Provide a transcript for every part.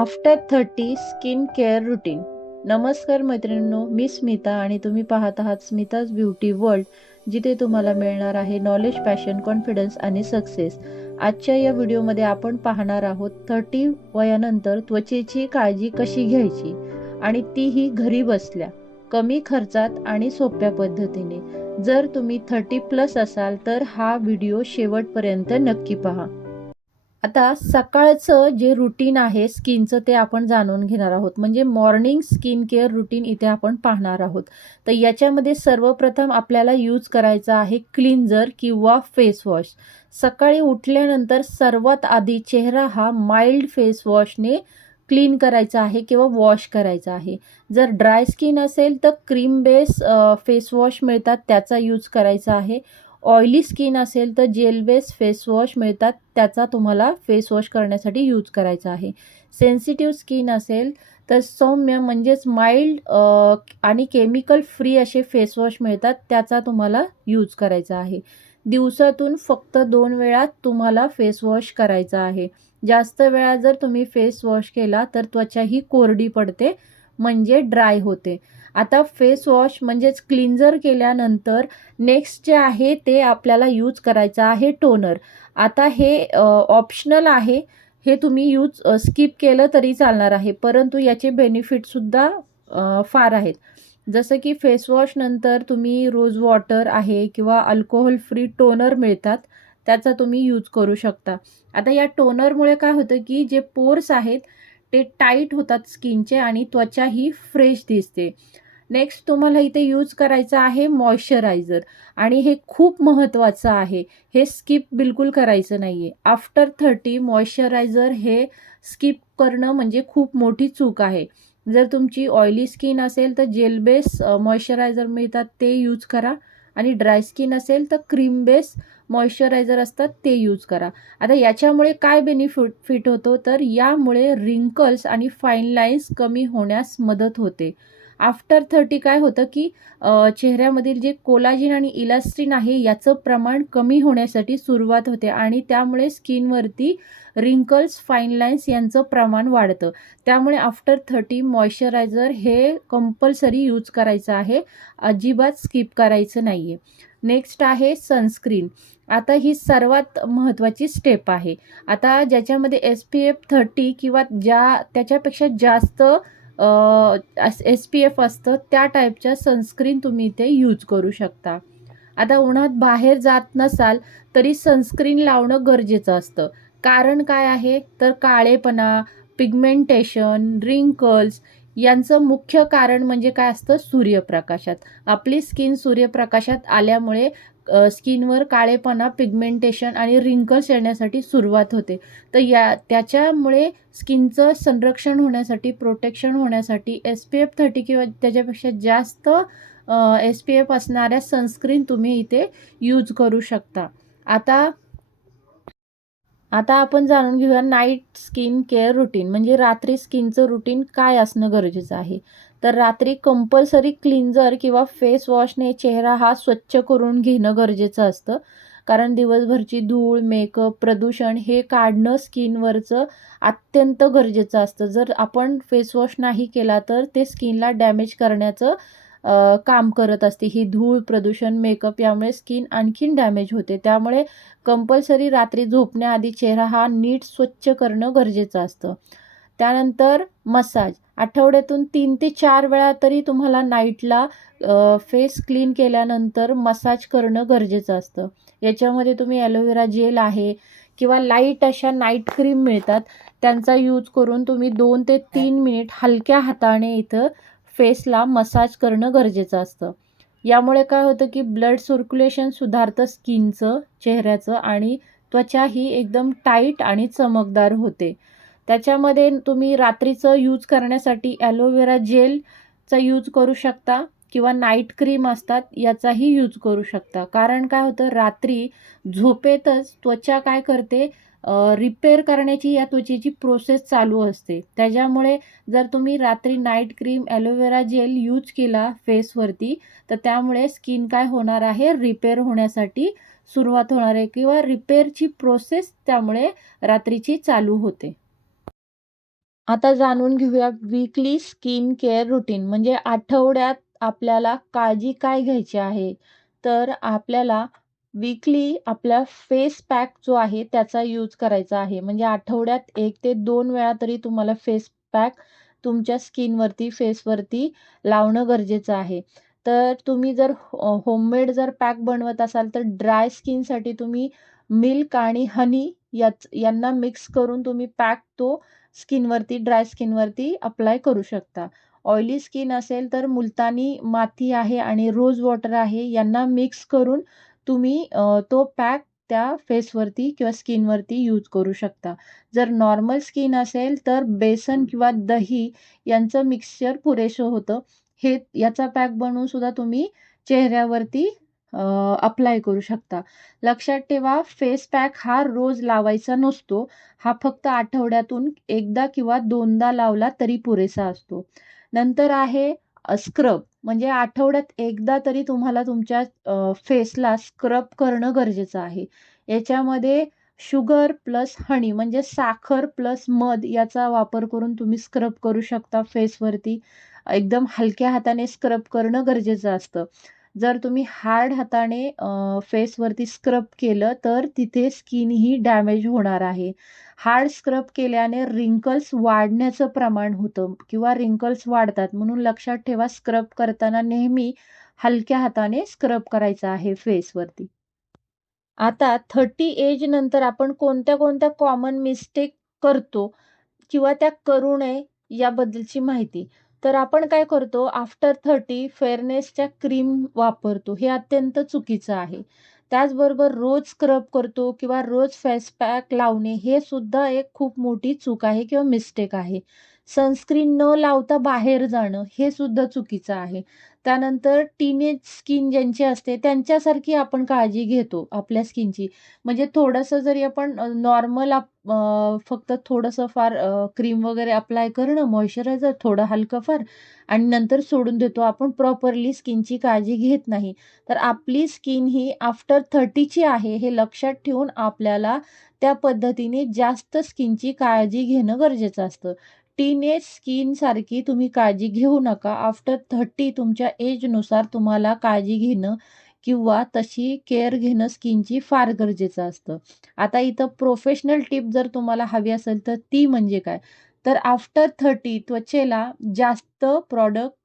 After 30 skin care routine. नमस्कार मैत्रिणींनो, मी स्मिता आणि तुम्ही पाहत आहात स्मिताज ब्युटी वर्ल्ड, जिथे तुम्हाला मिळणार आहे नॉलेज, पॅशन, कॉन्फिडन्स आणि सक्सेस. आजच्या या व्हिडिओमध्ये आपण पाहणार आहोत 30 वयानंतर त्वचेची काळजी कशी घ्यायची आणि तीही घरी बसल्या, कमी खर्चात आणि सोप्या पद्धतीने. जर तुम्ही 30+ असाल तर हा व्हिडिओ शेवटपर्यंत नक्की पहा. आता सकाळचं जे रुटीन आहे स्किनचं ते आपण जाणून घेणार आहोत, म्हणजे मॉर्निंग स्किन केअर रुटीन इथे आपण पाहणार आहोत. तर याच्यामध्ये सर्वप्रथम आपल्याला यूज करायचा आहे क्लिन्झर किंवा फेस वॉश. सकाळी उठल्यानंतर सर्वात आधी चेहरा हा माइल्ड फेस वॉशने क्लीन करायचा आहे किंवा वॉश करायचा आहे. जर ड्राय स्किन असेल तर क्रीम बेस फेस वॉश मिळतात, त्याचा यूज करायचा आहे. ऑइली स्किन असेल तर जेल बेस फेस वॉश मिळतात, त्याचा तुम्हाला फेस वॉश करण्यासाठी यूज करायचा आहे. सेन्सिटिव्ह स्किन असेल तर सौम्य म्हणजेच माइल्ड आणि केमिकल फ्री असे फेस वॉश मिळतात, त्याचा तुम्हाला यूज करायचा आहे. दिवसातून फक्त 2 वेळा तुम्हाला फेस वॉश करायचा आहे. जास्त वेळा जर तुम्ही फेस वॉश केला तर त्वचा ही कोरडी पडते, म्हणजे ड्राय होते. आता फेस वॉश म्हणजेच क्लिन्झर केल्यानंतर नेक्स्ट जे आहे ते आपल्याला यूज करायचं आहे टोनर. आता हे ऑप्शनल आहे, हे तुम्ही स्किप केलं तरी चालणार आहे, परंतु याचे बेनिफिटसुद्धा फार आहेत. जसं की फेस वॉश नंतर तुम्ही रोज वॉटर आहे किंवा अल्कोहोल फ्री टोनर मिळतात, त्याचा तुम्ही यूज करू शकता. आता या टोनरमुळे काय होतं की जे पोर्स आहेत ते टाईट होतात स्किनचे आणि त्वचा ही फ्रेश दिसते. नेक्स्ट तुम्हाला इथे यूज करायचं आहे मॉइश्चरायझर, आणि हे खूप महत्त्वाचं आहे. हे स्किप बिलकुल करायचं नाही आहे. आफ्टर 30 मॉइश्चरायझर हे स्किप करणं म्हणजे खूप मोठी चूक आहे. जर तुमची ऑइली स्किन असेल तर जेल बेस मॉइश्चरायझर मिळतात, ते यूज करा, आणि ड्राय स्किन असेल तर क्रीम बेस मॉइश्चरायझर असतात, ते यूज करा. आता याच्यामुळे काय बेनिफिट होतो, तर यामुळे रिंकल्स आणि फाईन लाईन्स कमी होण्यास मदत होते. आफ्टर 30 काय होतं की चेहऱ्यामधील जे कोलाजिन आणि इलास्टिन आहे याचं प्रमाण कमी होण्यासाठी सुरुवात होते, आणि त्यामुळे स्किनवरती रिंकल्स, फाईन लाईन्स यांचं प्रमाण वाढतं. त्यामुळे आफ्टर 30 मॉइश्चरायझर हे कंपल्सरी यूज करायचं आहे, अजिबात स्किप करायचं नाही आहे. नेक्स्ट आहे सनस्क्रीन. आता ही सर्वात महत्त्वाची स्टेप आहे. आता ज्याच्यामध्ये SPF 30 किंवा त्याच्यापेक्षा जास्त SPF असतं, त्या टाईपच्या सनस्क्रीन तुम्ही इथे यूज करू शकता. आता उन्हात बाहेर जात नसाल तरी सनस्क्रीन लावणं गरजेचं असतं. कारण काय आहे, तर काळेपणा, पिगमेंटेशन, रिंकल्स यांचं मुख्य कारण म्हणजे काय असतं, सूर्यप्रकाशात. आपली स्किन सूर्यप्रकाशात आल्यामुळे स्किनवर काळेपणा, पिगमेंटेशन आणि रिंकल्स येण्यासाठी सुरुवात होते. तर त्याच्यामुळे स्किनचं संरक्षण होण्यासाठी, प्रोटेक्शन होण्यासाठी SPF 30 किंवा त्याच्यापेक्षा जास्त SPF असणाऱ्या सनस्क्रीन तुम्ही इथे यूज करू शकता. आता आपण जाणून घेऊया नाईट स्किन केअर रुटीन, म्हणजे रात्री स्किनचं रुटीन काय असणं गरजेचं आहे. तर रात्री कंपल्सरी क्लिन्झर किंवा फेस वॉशने चेहरा हा स्वच्छ करून घेणं गरजेचं असतं. कारण दिवसभरची धूळ, मेकअप, प्रदूषण हे काढणं स्किनवरचं अत्यंत गरजेचं असतं. जर आपण फेस वॉश नाही केला तर ते स्किनला डॅमेज करण्याचं काम करत असते. ही धूळ, प्रदूषण, मेकअप यामुळे स्किन आणखीन डॅमेज होते. त्यामुळे कंपल्सरी रात्री झोपण्याआधी चेहरा हा नीट स्वच्छ करणं गरजेचं असतं. त्यानंतर मसाज. आठवड्यातून 3 ते 4 वेळा तरी तुम्हाला नाईटला फेस क्लीन केल्यानंतर मसाज करणं गरजेचं असतं. याच्यामध्ये तुम्ही ॲलोवेरा जेल आहे किंवा लाईट अशा नाईट क्रीम मिळतात, त्यांचा यूज करून तुम्ही 2 ते 3 मिनिट हलक्या हाताने इथं फेसला मसाज करणं गरजेचं असतं. यामुळे काय होतं की ब्लड सर्क्युलेशन सुधारतं स्किनचं, चेहऱ्याचं, आणि त्वचा ही एकदम टाईट आणि चमकदार होते. त्याच्यामध्ये तुम्ही रात्रीचं यूज करण्यासाठी ॲलोवेरा जेलचा यूज करू शकता किंवा नाईट क्रीम असतात याचाही यूज करू शकता. कारण काय होतं, रात्री झोपेतच त्वचा काय करते, रिपेअर करण्याची या त्वचेची प्रोसेस चालू असते. त्याच्यामुळे जर तुम्ही रात्री night cream, aloe vera gel use केला फेसवरती, तर त्यामुळे स्किन काय होणार आहे, रिपेअर होण्यासाठी सुरुवात होणार आहे किंवा रिपेअरची प्रोसेस त्यामुळे रात्रीची चालू होते. आता जाणून घेऊया वीकली स्किन केअर रुटीन, म्हणजे आठवड्यात आपल्याला काळजी काय घ्यायची आहे. तर आपल्याला वीकली आपला फेस पॅक जो आहे त्याचा यूज करायचा आहे. म्हणजे आठवड्यात 1 ते 2 वेळा तरी तुम्हाला फेस पॅक तुमच्या स्किनवरती, फेसवरती लावणं गरजेचं आहे. तर तुम्ही जर होममेड जर पॅक बनवत असाल तर ड्राय स्किनसाठी तुम्ही मिल्क आणि हनी यांना मिक्स करून तुम्ही पॅक तो स्किनवरती, ड्राय स्किनवरती अप्लाय करू शकता. ऑइली स्किन असेल तर मुलतानी माती आहे आणि रोज वॉटर आहे, यांना मिक्स करून तुम्ही तो पॅक त्या फेसवरती किंवा स्किनवरती यूज करू शकता. जर नॉर्मल स्किन असेल तर बेसन किंवा दही यांचं मिक्सचर पुरेसं होतं. याचा पॅक बनवून सुद्धा तुम्ही चेहऱ्यावरती अप्लाय करू शकता. लक्षात ठेवा, फेस पॅक हा रोज लावायचा नसतो. हा फक्त आठवड्यातून एकदा किंवा दोनदा लावला तरी पुरेसा असतो. नंतर आहे स्क्रब, म्हणजे आठवड्यात एकदा तरी तुम्हाला तुमच्या फेसला स्क्रब करणं गरजेचं आहे. याच्यामध्ये शुगर प्लस हनी, म्हणजे साखर प्लस मध याचा वापर करून तुम्ही स्क्रब करू शकता फेसवरती. एकदम हलक्या हाताने स्क्रब करणं गरजेचं असतं. जर तुम्ही हार्ड हाताने फेसवरती स्क्रब केलं तर तिथे स्किन ही डॅमेज होणार आहे. हार्ड स्क्रब केल्याने रिंकल्स वाढण्याचं प्रमाण होतं किंवा रिंकल्स वाढतात. म्हणून लक्षात ठेवा, स्क्रब करताना नेहमी हलक्या हाताने स्क्रब करायचा आहे फेसवरती. आता 30 एज नंतर आपण कोणत्या कॉमन मिस्टेक करतो किंवा त्या करू नये याबद्दलची माहिती. तर आपण काय करतो, आफ्टर 30 फेअरनेसच्या क्रीम वापरतो. हे अत्यंत चुकीचं आहे. त्याचबरोबर रोज स्क्रब करतो किंवा रोज फेस पॅक लावणे हे सुद्धा एक खूप मोठी चूक आहे किंवा मिस्टेक आहे. सनस्क्रीन न लावता बाहेर जाणं हे सुद्धा चुकीचं आहे. त्यानंतर टीनेज स्किन ज्यांची असते त्यांच्यासारखी आपण काळजी घेतो आपल्या स्किनची. म्हणजे थोडंसं जरी आपण नॉर्मल फक्त थोडंसं फार क्रीम वगैरे अप्लाय करणं, मॉइश्चरायझर थोडं हलकं-फार आणि नंतर सोडून देतो. आपण प्रॉपरली स्किनची काळजी घेत नाही. तर आपली स्किन ही आफ्टर 30ची आहे हे लक्षात ठेवून आपल्याला त्या पद्धतीने जास्त स्किनची काळजी घेणं गरजेचं असतं. टीनेज स्किनसारखी तुम्ही काळजी घेऊ नका. आफ्टर 30 तुमच्या एजनुसार तुम्हाला काळजी घेणं किंवा तशी केअर घेणं स्किनची फार गरजेचं असतं. आता इथं प्रोफेशनल टिप जर तुम्हाला हवी असेल तर ती म्हणजे काय? तर आफ्टर 30 त्वचेला जास्त प्रॉडक्ट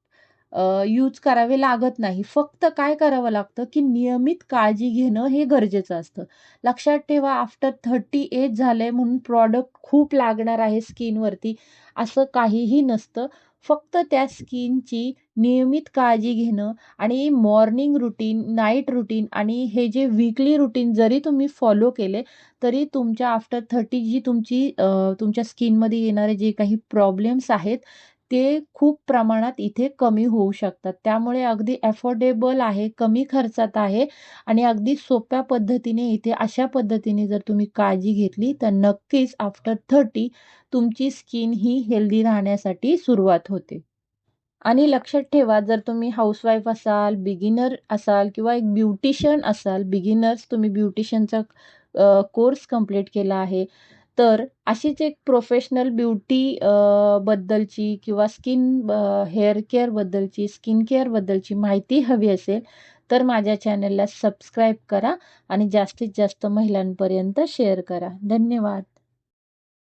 यूज करावे लागत नाही. फक्त काय करावं लागतं, की नियमित काळजी घेणं हे गरजेचं असतं. लक्षात ठेवा, आफ्टर 30 एज झालंय म्हणून प्रॉडक्ट खूप लागणार आहे स्किनवरती असं काहीही नसतं. फक्त त्या स्किनची नियमित काळजी घेणं आणि मॉर्निंग रुटीन, नाईट रुटीन आणि हे जे वीकली रुटीन जरी तुम्ही फॉलो केले, तरी तुमच्या आफ्टर 30 जी तुमच्या स्किनमध्ये येणारे जे काही प्रॉब्लेम्स आहेत, ते खूप प्रमाणात इथे कमी होऊ शकतात. त्यामुळे अगदी अफोर्डेबल आहे, कमी खर्चात आहे आणि अगदी सोप्या पद्धतीने इथे अशा पद्धतीने जर तुम्ही काळजी घेतली, तर नक्कीच आफ्टर 30 तुमची स्किन ही हेल्दी राहण्यासाठी सुरुवात होते. आणि लक्षात ठेवा, जर तुम्ही हाउसवाईफ असाल, बिगिनर असाल किंवा एक ब्युटिशियन असाल, बिगिनर्स तुम्ही ब्युटिशियनचा कोर्स कंप्लीट केला आहे, तर अशीच एक प्रोफेशनल ब्युटी बद्दलची किंवा हेअर केअरबद्दलची, स्किन केअरबद्दलची माहिती हवी असेल, तर माझ्या चॅनलला सबस्क्राईब करा आणि जास्तीत जास्त महिलांपर्यंत शेअर करा. धन्यवाद.